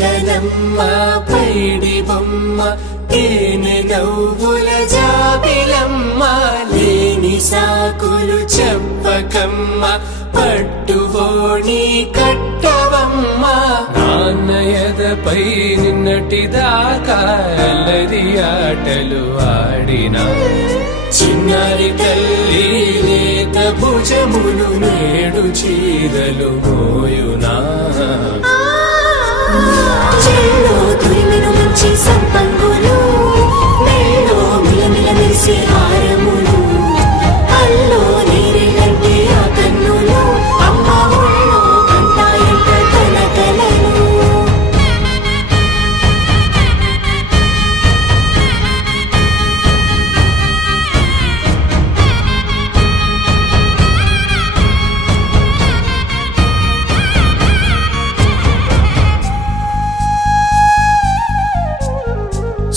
చిలకనమ్మ పైడి బొమ్మ తేనె నవ్వుల జాబిలమ్మ లేని సాకులు చెప్పకమ్మ పట్టువోణి కట్టవమ్మ నాన్నయదపై నిన్నటిదాకా అల్లరి ఆటలు ఆడినా చిన్నారి తల్లి లేత భుజములు నేడు చీరలు మోయునా చెల్లో తురిమిను మంచి సంపంగులు మెల్లో మిలమిల మెరిసే హారములు అల్లో నీరేలంటే ఆ కన్నులు అమ్మ ఒళ్ళో కంటాయంట తన కలలు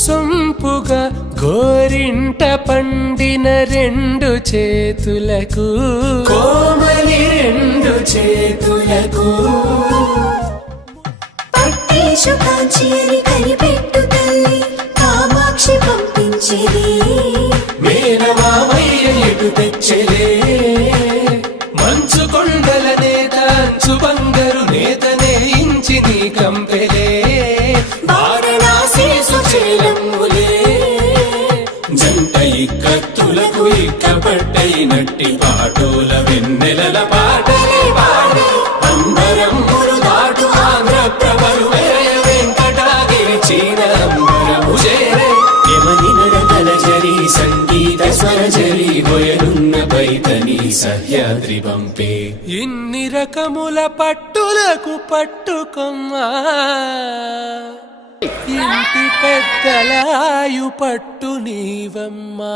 సొంపుగా గోరింట పండిన రెండు చేతులకు కోమలి రెండు చేతులకు పట్టేశు కాంచి అని కనిపెట్టు తల్లి కామాక్షి పంపించేది మేనమామయ్య ఎటు తెచ్చలే మంచు కొండల నేత అంచు బంగారు నేతనే ఇంచి నీ కంపెలే వారణాసి సుచేలమ్ములే జంట ఇక్కత్తులకు ఇక్కపట్టైనట్టి పాటోల వెన్నెలల పాటలే పాడే అంబరమ్ములు దాటు ఆంధ్ర ప్రభలు వెంకటాగిరి చీన అంబరము చేరే యమని నడకల జరి సంగీత స్వరజరి హొయలున్న పైతని సహ్యాద్రి పంపే ఇన్ని రకముల పట్టులకు పట్టుకొమ్మా ఇంటి పెద్దలాయు పట్టు నీవమ్మా.